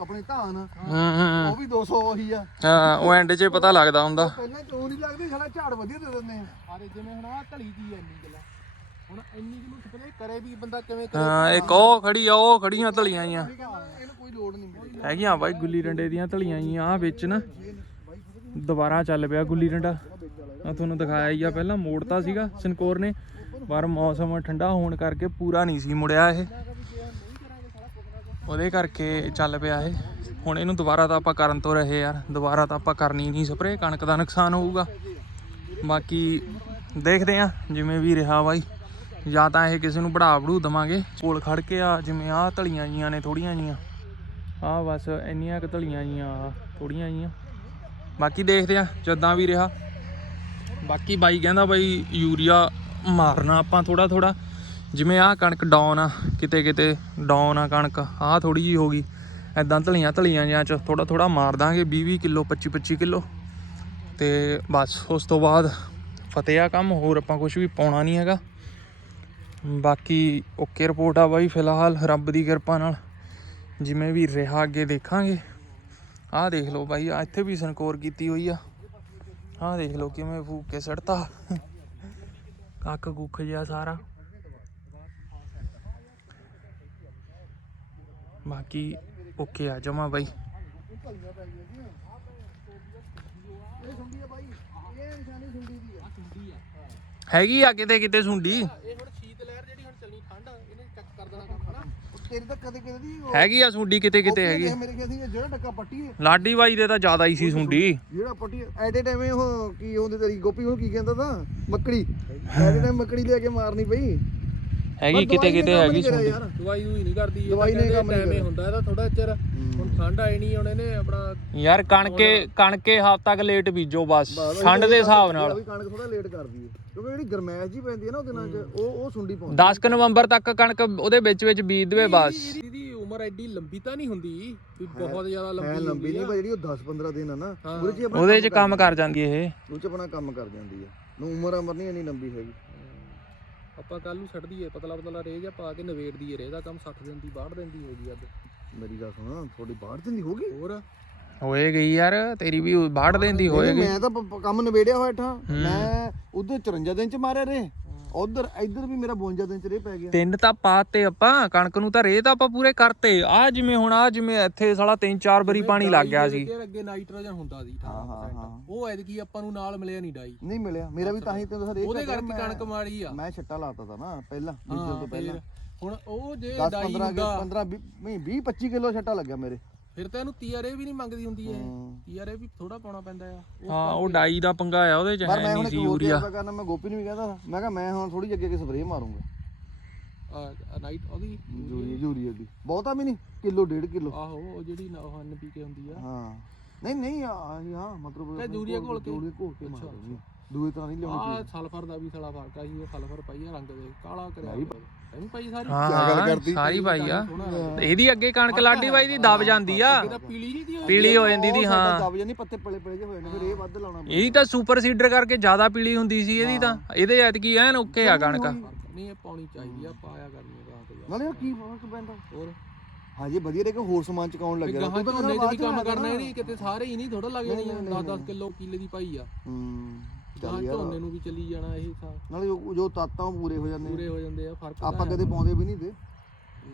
ਆਪਣੀ ਧਾਨ ਹੂੰ ਹੂੰ ਉਹ ਵੀ 200 ਉਹੀ ਆ। ਹਾਂ ਉਹ ਐਂਡ 'ਚ ਪਤਾ ਲੱਗਦਾ ਹੁੰਦਾ। ਪਹਿਲਾਂ ਕਿਉਂ ਨਹੀਂ ਲੱਗਦੀ ਸਾਡਾ ਝਾੜ ਵਧੀਆ ਦੇ ਦਿੰਦੇ ਆ। ਅਰੇ ਜਿਵੇਂ ਹੁਣ ਆ ਢਲੀ ਦੀ ਐ ਇੰਨੀ ਗੱਲਾਂ ਹੁਣ ਇੰਨੀ ਜਿਹਨੂੰ ਸਪਰੇ ਕਰੇ ਵੀ ਬੰਦਾ ਕਿਵੇਂ ਕਰੇ। ਹਾਂ ਇੱਕ ਉਹ ਖੜੀ ਆ ਉਹ ਖੜੀਆਂ ਧਲੀਆਂ ਆਈਆਂ ਇਹਨੂੰ ਕੋਈ ਲੋੜ ਨਹੀਂ ਮੇਰੀ ਹੈਗੀਆਂ ਬਾਈ ਗੁੱਲੀ ਡੰਡੇ ਦੀਆਂ ਧਲੀਆਂ ਆਈਆਂ ਆ ਵਿੱਚ ਨਾ। ਦੁਬਾਰਾ ਚੱਲ ਪਿਆ ਗੁੱਲੀ ਡੰਡਾ। ਆ ਤੁਹਾਨੂੰ ਦਿਖਾਇਆ ਹੀ ਆ ਪਹਿਲਾਂ ਮੋੜਤਾ ਸੀਗਾ ਸਨਕੋਰ ਨੇ। ਪਰ ਮੌਸਮ ਠੰਡਾ ਹੋਣ ਕਰਕੇ ਪੂਰਾ ਨਹੀਂ ਸੀ ਮੁੜਿਆ ਇਹ। ਉਹਦੇ ਕਰਕੇ ਚੱਲ ਪਿਆ ਇਹ। ਹੁਣ ਇਹਨੂੰ ਦੁਬਾਰਾ ਤਾਂ ਆਪਾਂ ਕਰਨ ਤੋਂ ਰਹੇ ਯਾਰ। ਦੁਬਾਰਾ ਤਾਂ ਆਪਾਂ ਕਰਨੀ ਨਹੀਂ ਸਪਰੇ ਕਣਕ ਦਾ ਨੁਕਸਾਨ ਹੋਊਗਾ। ਬਾਕੀ ਦੇਖਦੇ ਆ ਜਿਵੇਂ ਵੀ ਰਿਹਾ ਬਾਈ। ਜਾਂ ਤਾਂ ਇਹ ਕਿਸੇ ਨੂੰ ਬੜਾ ਬੜੂ ਦਵਾਂਗੇ। ਕੋਲ ਖੜ ਕੇ ਆ, ਜਿਵੇਂ ਆਹ ਧਲੀਆਂ ਜੀਆਂ ਨੇ, ਥੋੜੀਆਂ ਜੀਆਂ। ਆਹ ਬਸ ਇੰਨੀਆਂ ਕੁ ਧਲੀਆਂ ਜੀਆਂ ਥੋੜੀਆਂ ਜੀਆਂ। ਬਾਕੀ ਦੇਖਦੇ ਆ, ਜਦਾਂ ਵੀ ਰਿਹਾ। ਬਾਕੀ ਬਾਈ ਕਹਿੰਦਾ ਬਾਈ ਯੂਰੀਆ ਮਾਰਨਾ ਆਪਾਂ ਥੋੜਾ ਥੋੜਾ ਜਿਵੇਂ ਆਹ ਕਣਕ ਡਾਊਨ ਆ, ਕਿਤੇ ਕਿਤੇ ਡਾਊਨ ਆ ਕਣਕ, ਆਹ ਥੋੜੀ ਜੀ ਹੋ ਗਈ। ਐਦਾਂ ਧਲੀਆਂ ਧਲੀਆਂ ਜਿਹਾਂ ਚ ਥੋੜਾ ਥੋੜਾ ਮਾਰ ਦਾਂਗੇ 20 20 ਕਿਲੋ 25 25 ਕਿਲੋ। ਤੇ ਬਸ ਉਸ ਤੋਂ ਬਾਅਦ ਫਤਿਹ ਆ ਕੰਮ, ਹੋਰ ਆਪਾਂ ਕੁਝ ਵੀ ਪਾਉਣਾ ਨਹੀਂ ਹੈਗਾ। ਬਾਕੀ ਓਕੇ ਰਿਪੋਰਟ ਆ ਬਾਈ ਫਿਲਹਾਲ ਰੱਬ ਦੀ ਕਿਰਪਾ ਨਾਲ। ਜਿਵੇਂ ਵੀ ਰਿਹਾ, ਅੱਗੇ ਦੇਖਾਂਗੇ। ਆਹ ਦੇਖ ਲਓ ਬਾਈ, ਆਹ ਇੱਥੇ ਵੀ ਸੰਕੋਰ ਕੀਤੀ ਹੋਈ ਆ। ਆਹ ਦੇਖ ਲਓ ਕਿਵੇਂ ਫੂਕ ਕੇ ਸੜਤਾ। ਕੱਖ ਕੁੱਖ ਜਿਹਾ ਸਾਰਾ। ਬਾਕੀ ਓਕੇ ਆ, ਜਮਾ ਬਾਈ। ਭਲੀਆਂ ਪੈ ਗਈਆਂ ਸੀ ਇਹ ਸੁੰਡੀ ਆ ਬਾਈ ਇਹ ਨਿਸ਼ਾਨੀ ਸੁੰਡੀ ਦੀ ਆ ਠੰਡੀ ਆ ਹੈਗੀ ਆ ਕਿਤੇ ਕਿਤੇ ਸੁੰਡੀ ਇਹ ਹੁਣ ਸ਼ੀਤ ਲਹਿਰ ਜਿਹੜੀ ਹੁਣ ਚੱਲਣੀ ਠੰਡ ਇਹਨੇ ਚੱਕ ਕਰ ਦੇਣਾ ਕੰਮ ਹਨਾ ਉਹ ਤੇਰੀ ਤਾਂ ਕਦੇ ਕਦੇ ਦੀ ਉਹ- ਹੈਗੀ ਆ ਸੁੰਡੀ ਕਿਤੇ ਕਿਤੇ ਉਹ ਹੈਗੀ ਇਹ ਮੇਰੇ ਖਿਆਲ ਸੀ ਜਿਹੜਾ ਟੱਕਾ ਪੱਟੀ ਹੈ, ਲਾਡੀ ਬਾਈ ਦੇ ਤਾਂ ਜ਼ਿਆਦਾ ਹੀ ਸੀ ਸੁੰਡੀ। ਜਿਹੜਾ ਪੱਟੀ ਐਟ ਏ ਟਾਈਮ ਉਹ ਕੀ ਉਹਦੇ ਤੇਰੀ ਗੋਪੀ ਉਹਨੂੰ ਕੀ ਕਹਿੰਦਾ ਤਾਂ? ਮੱਕੜੀ। ਐਟ ਏ ਟਾਈਮ ਮੱਕੜੀ ਲੈ ਕੇ ਮਾਰਨੀ ਪਈ। ਹੈਗੀ ਕਿਤੇ ਕਿਤੇ ਹੈਗੀ ਸੁੰਡੀ ਯਾਰ ਦਵਾਈ ਦੂਈ ਨਹੀਂ ਕਰਦੀ ਦਵਾਈ ਨੇ ਕੰਮ ਨਹੀਂ ਹੁੰਦਾ ਇਹਦਾ ਥੋੜਾ ਚਿਰ। ਹੁਣ ਠੰਡ ਆਈ ਨਹੀਂ ਹੁਣ ਇਹਨੇ ਆਪਣਾ ਯਾਰ ਕਣਕੇ ਕਣਕੇ ਹਫ਼ਤਾ ਕ ਲੇਟ ਬੀਜੋ ਬਸ ਠੰਡ ਦੇ ਹਿਸਾਬ ਨਾਲ। ਵੀ ਕਣਕ ਥੋੜਾ ਲੇਟ ਕਰਦੀ ਹੈ ਕਿਉਂਕਿ ਜਿਹੜੀ ਗਰਮੈਸ਼ ਜੀ ਪੈਂਦੀ ਹੈ ਨਾ ਉਹ ਦਿਨਾਂ 'ਚ ਉਹ ਉਹ ਸੁੰਡੀ ਪਾਉਂਦੀ 10 ਕ ਨਵੰਬਰ ਤੱਕ ਕਣਕ ਉਹਦੇ ਵਿੱਚ ਵਿੱਚ ਬੀਜ ਦੇਵੇ ਬਸ। ਇਹਦੀ ਉਮਰ ਐਡੀ ਲੰਬੀ ਤਾਂ ਨਹੀਂ ਹੁੰਦੀ ਵੀ ਬਹੁਤ ਜ਼ਿਆਦਾ ਹੈ ਲੰਬੀ ਲੰਬੀ ਨਹੀਂ ਪਰ ਜਿਹੜੀ ਉਹ 10 15 ਦਿਨ ਆ ਨਾ ਉਹਦੇ 'ਚ ਹੀ ਆਪਣਾ ਉਹਦੇ 'ਚ ਕੰਮ ਕਰ ਜਾਂਦੀ ਇਹ। ਉਹ 'ਚ ਆਪਣਾ ਕੰਮ ਕਰ ਜਾਂਦੀ ਹੈ ਨੂੰ ਉਮਰ ਅਮਰ ਨਹੀਂ ਇੰਨੀ ਲੰਬੀ ਹੈਗੀ। ਆਪਾਂ ਕੱਲ ਨੂੰ ਛੱਡ ਦਈਏ ਪਤਲਾ ਪਤਲਾ ਰੇਹ ਜਾਂ ਪਾ ਕੇ ਨਵੇੜ ਦਈਏ ਰੇਹ ਦਾ ਕੰਮ 60 ਦਿਨ ਦੀ 62 ਦਿਨ ਦੀ ਹੋ ਗਈ ਅੱਜ। ਮੇਰੀ ਗੱਲ ਸੁਣ ਤੁਹਾਡੀ ਬਾਹਰ ਦਿਨ ਦੀ ਹੋ ਗਈ ਹੋਰ? ਹੋਏ ਗਈ ਯਾਰ ਤੇਰੀ ਵੀ ਬਾੜ ਦੇਂਦੀ ਹੋਏ ਨਹੀਂ, ਮੈਂ ਤਾਂ ਕੰਮ ਨਵੇੜਿਆ ਹੋਇਆ ਠਾ। ਮੈਂ ਉਧਰ 54 ਦਿਨ ਚ ਮਾਰਿਆ ਰੇ ਉਧਰ ਇੱਧਰ ਵੀ ਮੇਰਾ 52 ਦਿਨ ਚ ਰੇ ਪੈ ਗਿਆ। ਤਿੰਨ ਤਾਂ ਪਾਤੇ ਆਪਾਂ ਕਣਕ ਨੂੰ ਤਾਂ ਰੇਹ ਤਾਂ ਆਪਾਂ ਪੂਰੇ ਕਰਤੇ। ਆ ਜਿਵੇਂ ਹੁਣ ਆ ਜਿਵੇਂ ਇੱਥੇ ਸਾਲਾ ਤਿੰਨ ਚਾਰ ਵਾਰੀ ਪਾਣੀ ਲੱਗ ਗਿਆ ਸੀ। ਅੱਗੇ ਅੱਗੇ ਨਾਈਟ੍ਰੋਜਨ ਹੁੰਦਾ ਸੀ 18% ਉਹ ਐਤਕੀ ਆਪਾਂ ਨੂੰ ਨਾਲ ਮਿਲਿਆ ਨਹੀਂ ਡਾਈ। ਨਹੀਂ ਮਿਲਿਆ। ਮੇਰਾ ਵੀ ਤਾਂ ਹੀ ਤੈਨੂੰ ਹਰੇਕ ਉਹਦੇ ਕਰਕੇ ਕਣਕ ਮਾੜੀ ਆ। ਮੈਂ ਛੱਟਾ ਲਾਤਾ ਤਾ ਨਾ ਪਹਿਲਾਂ ਬੀਜਣ ਤੋਂ ਪਹਿਲਾਂ। ਹੁਣ ਉਹ ਜੇ 10 ਡਾਈ 15 ਹੁੰਦਾ 15 ਨਹੀਂ 20 25 ਕਿਲੋ ਛੱਟਾ ਲੱਗਿਆ ਮੇਰੇ। ਫਿਰ ਤਾਂ ਇਹਨੂੰ ਤੀਆਰੇ ਵੀ ਨਹੀਂ ਮੰਗਦੀ ਹੁੰਦੀ ਇਹ। ਤੀਆਰੇ ਵੀ ਥੋੜਾ ਪਾਉਣਾ ਪੈਂਦਾ ਆ। ਹਾਂ ਉਹ ਡਾਈ ਦਾ ਪੰਗਾ ਆ ਉਹਦੇ ਚ ਪਰ ਹੈ ਮੈਂ ਨਹੀਂ ਹੁਣ ਸੀ ਯੂਰੀਆ। ਤਜਰਬਾ ਕਰਨਾ ਮੈਂ ਗੋਪੀ ਨੂੰ ਵੀ ਕਹਿੰਦਾ ਮੈਂ ਕਿਹਾ ਮੈਂ ਹੁਣ ਥੋੜੀ ਅੱਗੇ ਅੱਗੇ ਸਪਰੇਅ ਮਾਰੂੰਗਾ। ਨਾਈਟ ਉਹਦੀ ਯੂਰੀਆ ਯੂਰੀਆ ਦੀ। ਬਹੁਤਾ ਵੀ ਨਹੀਂ ਕਿਲੋ ਡੇਢ ਕਿਲੋ। ਆਹੋ ਉਹ ਜਿਹੜੀ ਨਾ ਉਹ ਐਨਪੀਕੇ ਹੁੰਦੀ ਆ। ਹਾਂ। ਨਹੀਂ ਨਹੀਂ ਆ ਹਾਂ ਮਤਲਬ ਤੇ ਯੂਰੀਆ ਘੋਲ ਕੇ? ਯੂਰੀਆ ਘੋਲ ਕੇ ਮਾਰੂੰਗੀ ਦੂਏ ਤਰ੍ਹਾਂ ਨਹੀਂ ਲਿਆਉਣੀ ਆ ਸਲਫਰ ਦਾ ਵੀ ਥੋੜਾ ਫ਼ਰਕ ਆ ਜੀ ਇਹ ਸਲਫਰ ਪਾਈ ਆ ਰੰਗ ਦੇ ਕਾਲਾ ਕਰਿਆ ਐਵੇਂ ਪਾਈ ਸਾਰੀ ਹਾਂ ਗੱਲ ਹਾਂ, ਕਰਦੀ? ਸਾਰੀ ਪਾਈ ਆ। ਤੇ ਇਹਦੀ ਅੱਗੇ ਕਣਕ ਲਾਡੀ ਬਾਈ ਦੀ ਦਬ ਜਾਂਦੀ ਆ। ਇਹਦਾ ਪੀਲੀ ਨਹੀਂ ਦੀ ਉਹ? ਪੀਲੀ ਹੋ ਜਾਂਦੀ ਦੀ ਹਾਂ। ਦਬ ਜਾਨੀ ਪੱਤੇ ਪਲੇ ਪਲੇ ਜੇ ਹੋਏ ਨੇ ਫਿਰ ਇਹ ਵੱਧ ਲਾਉਣਾ। ਇਹਦੀ ਤਾਂ ਸੁਪਰ ਸੀਡਰ ਕਰਕੇ ਜ਼ਿਆਦਾ ਪੀਲੀ ਹੁੰਦੀ ਸੀ ਇਹਦੀ ਤਾਂ। ਇਹਦੇ ਐਤਕੀ ਐਨ ਓਕੇ ਆ ਕਣਕ। ਨਹੀਂ ਇਹ ਪਾਉਣੀ ਚਾਹੀਦੀ ਆ ਪਾਇਆ ਕਰਨੀ ਆ ਗਾਂ ਤੇ ਯਾਰ। ਨਾਲੇ ਉਹ ਕੀ ਫ਼ਰਕ ਪੈਂਦਾ? ਹੋਰ? ਹਾਂਜੀ ਵਧੀਆ ਰੇ ਕਿ ਹੋਰ ਸਮਾਨ ਚਕਾਉਣ ਲੱਗਿਆ ਗਾਹਾਂ ਤੂੰ ਬਾਅਦ ਤੇ ਵੀ ਕੰਮ ਕਰਨਾ। ਨਹੀਂ ਕਿਤੇ ਸਾਰੇ ਹੀ ਨਹੀਂ ਥੋੜਾ ਲੱਗ ਜਾਣੀਆਂ। 10-10 ਕਿਲੋ ਕਿੱਲੇ ਦੀ ਪਾਈ ਆ। ਹੂੰ। ਗਾਹਾਂ ਚੱਲ ਯਾਰ। ਝੋਨੇ ਨੂੰ ਵੀ ਚੱਲੀ ਜਾਣਾ ਇਹ ਸਾ ਨਾਲੇ ਜੋ- ਜੋ ਤਾਤਾਂ ਉਹ ਪੂਰੇ ਹੋ ਜਾਂਦੇ ਪੂਰੇ ਹੋ ਜਾਂਦੇ ਆ ਫ਼ਰਕ ਆਪਾਂ ਕਦੇ ਪਾਉਂਦੇ ਵੀ ਨਹੀਂ ਤੇ। ਹੂੰ।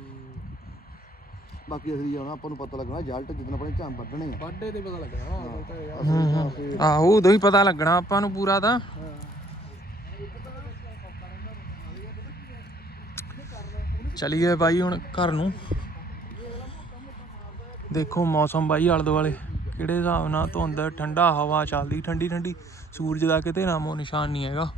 ਬਾਕੀ ਅਸਲੀ ਜਾਣਾ ਆਪਾਂ ਨੂੰ ਪਤਾ ਲੱਗਣਾ ਜਲਟ ਜਿੱਦਣ ਆਪਣੇ ਝਾਂ ਵੱਢਣੇ ਆ। ਵਾਢੇ ਤੇ ਪਤਾ ਲੱਗਣਾ ਉਹ ਤਾਂ ਯਾਰ। ਅਸਲੀ ਝਾਂ ਤੇ ਆਹੋ ਉਦੋਂ ਹੀ ਪਤਾ ਲੱਗਣਾ ਆਪਾਂ ਨੂੰ ਪੂਰਾ ਤਾਂ। ਚਲੀਏ ਬਾਈ ਹੁਣ ਘਰ ਨੂੰ। ਦੇਖੋ ਮੌਸਮ ਬਾਈ ਆਲੇ ਦੁਆਲੇ। ਕਿਹੜੇ ਹਿਸਾਬ ਨਾਲ ਧੁੰਦ ਠੰਡਾ ਹਵਾ ਚੱਲਦੀ ਠੰਡੀ ਠੰਡੀ। ਸੂਰਜ ਦਾ ਕਿਤੇ ਨਾਮੋ ਨਿਸ਼ਾਨ ਨਹੀਂ ਹੈਗਾ।